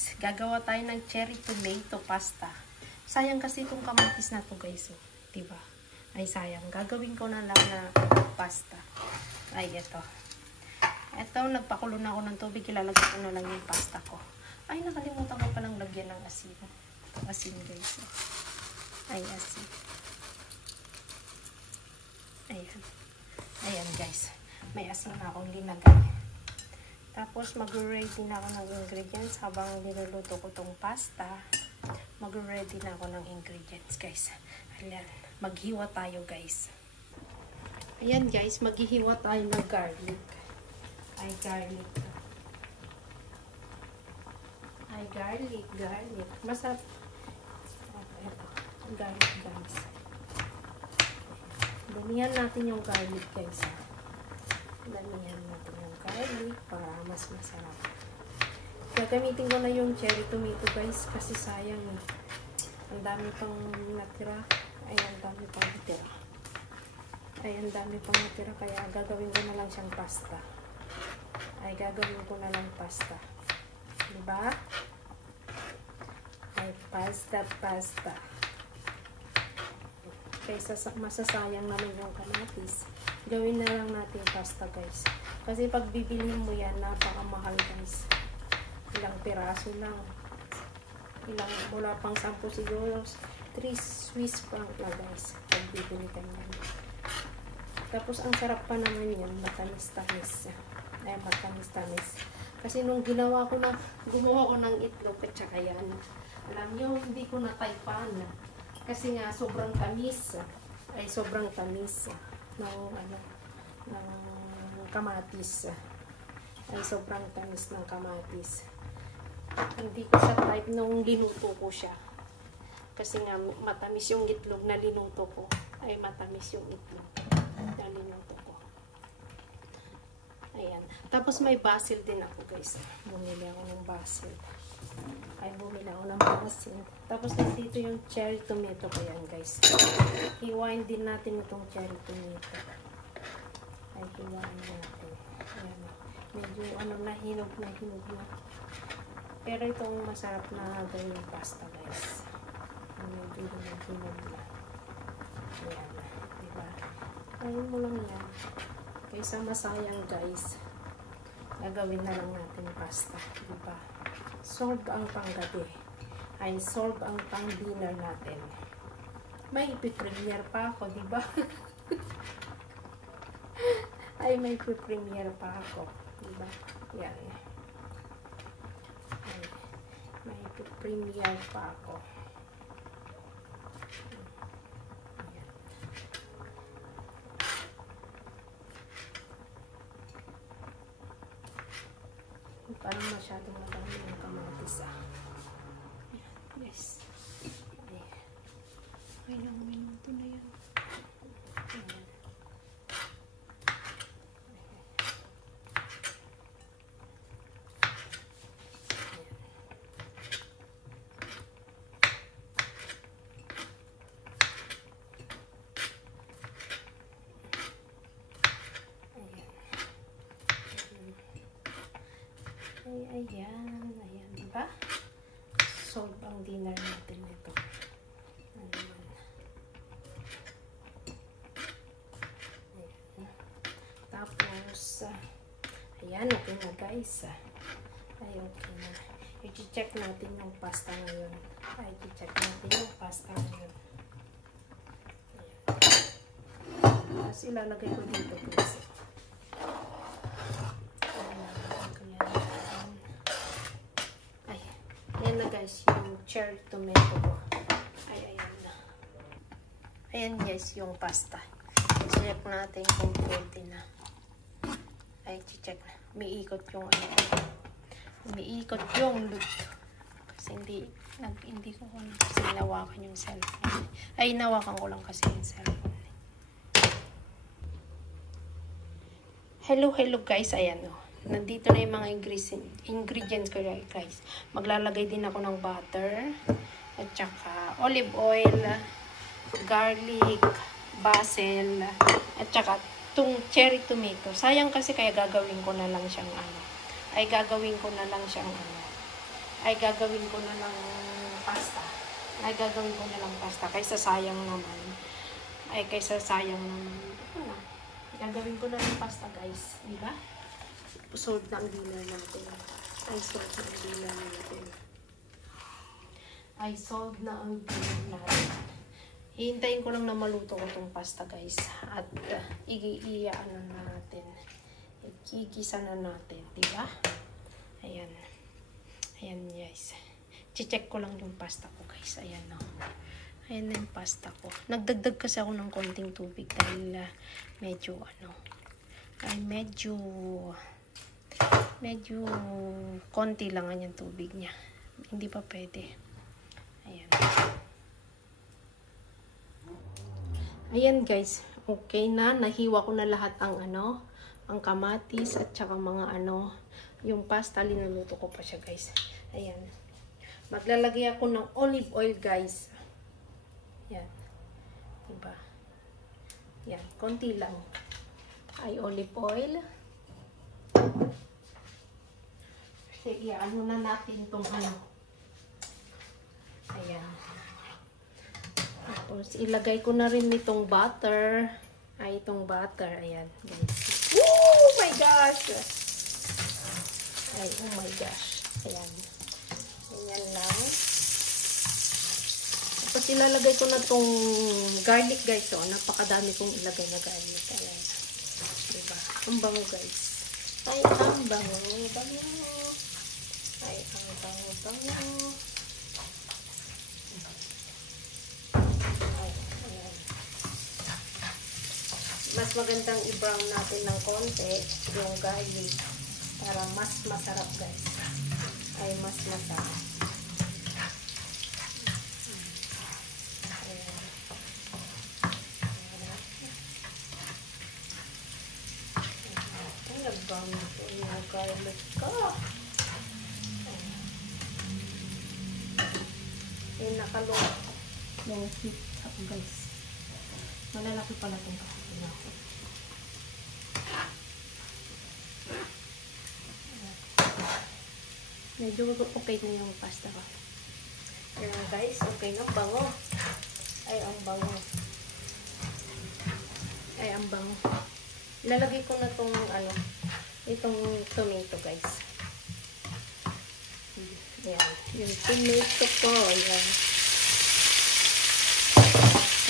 guys, gagawa tayo ng cherry tomato pasta. Sayang kasi itong kamatis na to guys. Oh. Diba? Ay sayang. Gagawin ko na lang na pasta. Ay, ito. Ito, nagpakulo na ako ng tubig. Ilalagay ko na lang yung pasta ko. Ay, nakalimutan ko palang lagyan ng asin. Ito, asin guys. Oh. Ay, asin. Ayan. Ayan guys. May asin na akong linagay. Tapos, mag-ready na ako ng ingredients habang niluluto ko tong pasta. Mag-ready na ako ng ingredients, guys. Ayan, maghiwa tayo, guys. Ayan, guys, maghihiwa tayo ng garlic. Ay, garlic. Ay, garlic. Masarap. Ito, garlic, guys. Damihan natin yung garlic, guys. Damihan natin yung garlic para mas masarap. Gagamitin ko na yung cherry tomato guys kasi sayang eh. Ang dami pang natira. Ay, ang dami pang natira. Kaya gagawin ko na lang siyang pasta. Diba? Ay, pasta. Kaysa masasayang naman yung kamatis. Gawin na lang natin pasta guys. Kasi pag bibilhin mo yan, napakamahal guys. Ilang piraso lang. Wala pang 10 siguro. 3 Swiss franc lang guys. Pag bibili ka yan. Tapos ang sarap pa naman yan. Matamis-tamis. Ay, matamis-tamis. Kasi nung gumawa ko ng itlog at saka yan. Alam nyo, hindi ko nataypan. Kasi nga, sobrang tamis. Ay, sobrang tamis. ng kamatis. Ay, sobrang tamis ng kamatis. Hindi ko siya type nung linuto ko siya. Kasi nga, matamis yung itlog na linuto ko. Ay, matamis yung itlog na linuto ko. Ayan. Tapos may basil din ako, guys. Bumili ako ng basil. Tapos dito yung cherry tomato ko yan, guys. Hiwain din natin itong cherry tomato. Ay, hiwain natin. Ayan. Medyo hinog na. Pero itong masarap na gawing pasta, guys. Medyo hinog na. Ayan. Diba? Ayun mo lang yan. Kaysa masayang, guys. Gagawin na lang natin pasta. Diba? Solve ang panggabi. Ay, solve ang pang-dinner natin. May ipipremiere pa ako, diba? Ay, may ipipremiere pa ako. Diba? Yan. Ay, may ipipremiere pa ako. Yan. Parang masyadong madami yung kamatis Yes. Ay, ilang minuto na yan. Ayan. Ayan, diba? Solve ang dinner natin ito. Ayan. Tapos, ayan, okay na guys. Ay, okay na. I-check natin yung pasta ngayon. Tapos, ilalagay ko dito guys. Guys, yung cherry tomato ko. Ay, ayan na. Ayan guys, yung pasta. Check natin kung pwede na. Ay, check na. Umiikot yung luto. Kasi hindi ko kasi nawakan yung cellphone. Ay, nawakan ko lang kasi yung cellphone. Hello guys, ayan o. Nandito na yung mga ingredients ko guys. Maglalagay din ako ng butter at saka olive oil, garlic, basil at saka itong cherry tomato. Sayang kasi kaya gagawin ko na lang siyang ay gagawin ko na ng pasta. Kaysa sayang naman. Ito na. Gagawin ko na ng pasta, guys. Diba? Solve na ang dinner natin. Hihintayin ko lang na maluto ko tong pasta, guys. At ano na natin. Igigisa na natin. Diba? Ayan. Ayan, guys. Check ko lang yung pasta ko, guys. Ayan, no. Ayan na yung pasta ko. Nagdagdag kasi ako ng konting tubig dahil medyo konti lang yung tubig niya. Hindi pa pwede. Ayan. Ayan, guys. Okay na. Nahiwa ko na lahat ang ang kamatis at saka mga yung pasta. Linuluto ko pa siya, guys. Ayan. Maglalagay ako ng olive oil, guys. Yan. Diba? Yan. Konti lang. Ay, olive oil. Sige, ano na natin itong Ayan. Tapos, ilagay ko na rin itong butter. Ay, itong butter. Ayan, guys. Oh my gosh! Ay, oh my gosh. Ayan. Ayan lang. Tapos, ilalagay ko na itong garlic, guys. Oh, napakadami kong ilagay na garlic. Ayan. Diba? Ang bango, guys. Ay, ang bango. Ay, ang bango. Mas magandang i-brown natin ng konti yung garlic para mas masarap, guys. Ay, mas masarap. Ayan. Ang nag-brown ito yung garlic ko. Yung nakalong yung heat ako, guys. Malalaki pala itong kakapin ako. Medyo okay na yung pasta ko. Ayan, guys, okay na. Bango. Ay, ang bango. Ilalagay ko na itong itong tomato, guys. Ayan, yung tomato ko. Ayan.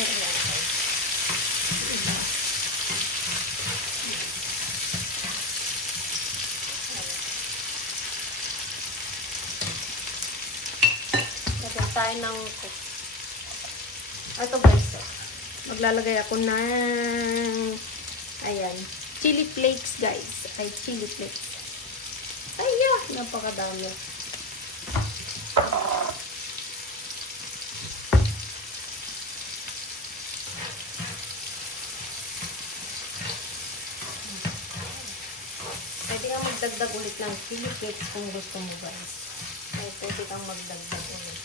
Ayan. Tayo ng ito, guys, maglalagay ako ng chili flakes, guys. Ay, chili flakes. Ay, napakadami. Pwede kang magdagdag ulit ng chili flakes kung gusto mo, guys. Ay, pwede kang magdagdag ulit.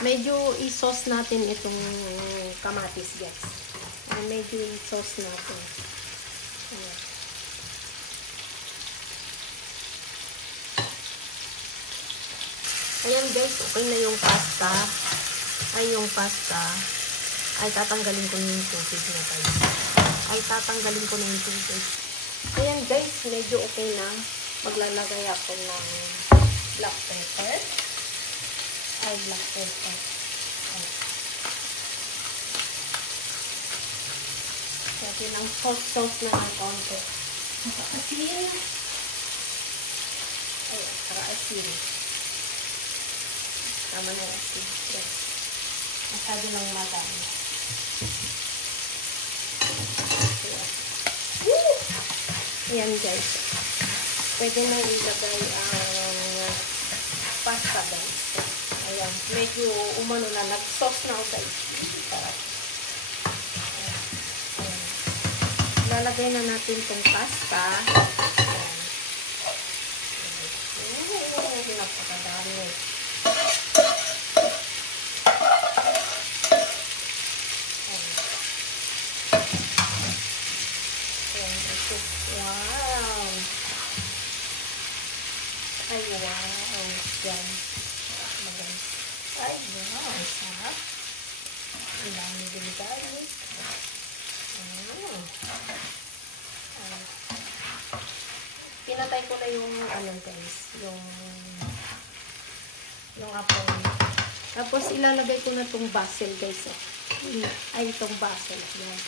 Medyo i-sauce natin itong kamatis, guys. Medyo i-sauce natin. Ayan. Ayan, guys, okay na yung pasta. Yung pasta ay tatanggalin ko na yung tubig na, guys. Ayan, guys, medyo okay na. Maglalagay ako ng black pepper. Black pepper. Pwede ng sauce na ng konti. Asin. At saka asin. Tama na yung asin. Yes. Masyado lang madami. Ayan, guys. Pwede na ilagay ang pasta, guys. Ayan, medyo umano na, nag-sauce na ako, guys. Lalagay na natin itong pasta. Ayan. Napakadami. karne. Wow! Ay, wow! Yan. Maganda. Ay, wow! Sarap. Ang dami din garlic. Pinatay ko na yung ano guys, yung apoy. Tapos ilalagay ko na tong basil guys. Ay, itong basil. Yan.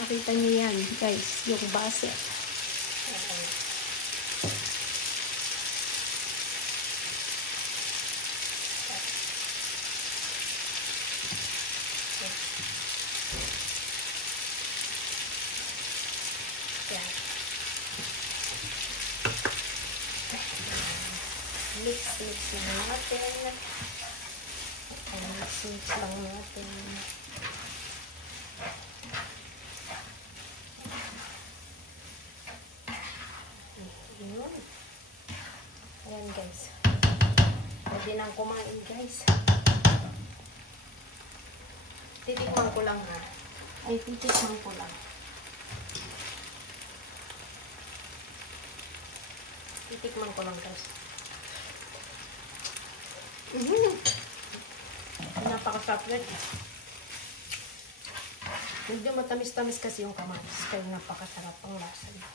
Nakita niyo yan guys, yung basil. Okay. Yan. Mix lang natin. Mix lang natin. Yun. Ayan guys. Pwede nang kumain guys. Titikman ko lang ha. Ay, titikman ko lang. Titikman ko lang guys. Napakasarap rin. Medyo matamis-tamis kasi yung kamatis. Kaya napakasarap ang lasa niya.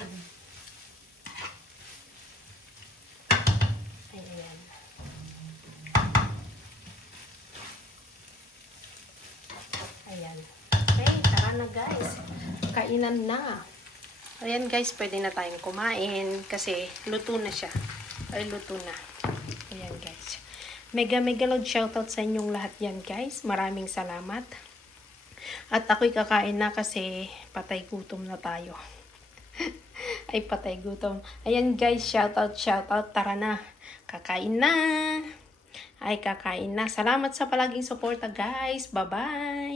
Ayan. Ayan. Okay, tara na guys. Kainan na. Ayan guys, pwede na tayong kumain kasi luto na siya. Ay, luto na. Ayan guys. Mega loud shoutout sa inyong lahat yan guys. Maraming salamat. At ako'y kakain na kasi patay gutom na tayo. Ay, patay gutom. Ayan guys, shoutout. Tara na. Kakain na. Ay, kakain na. Salamat sa palaging suporta guys. Bye-bye.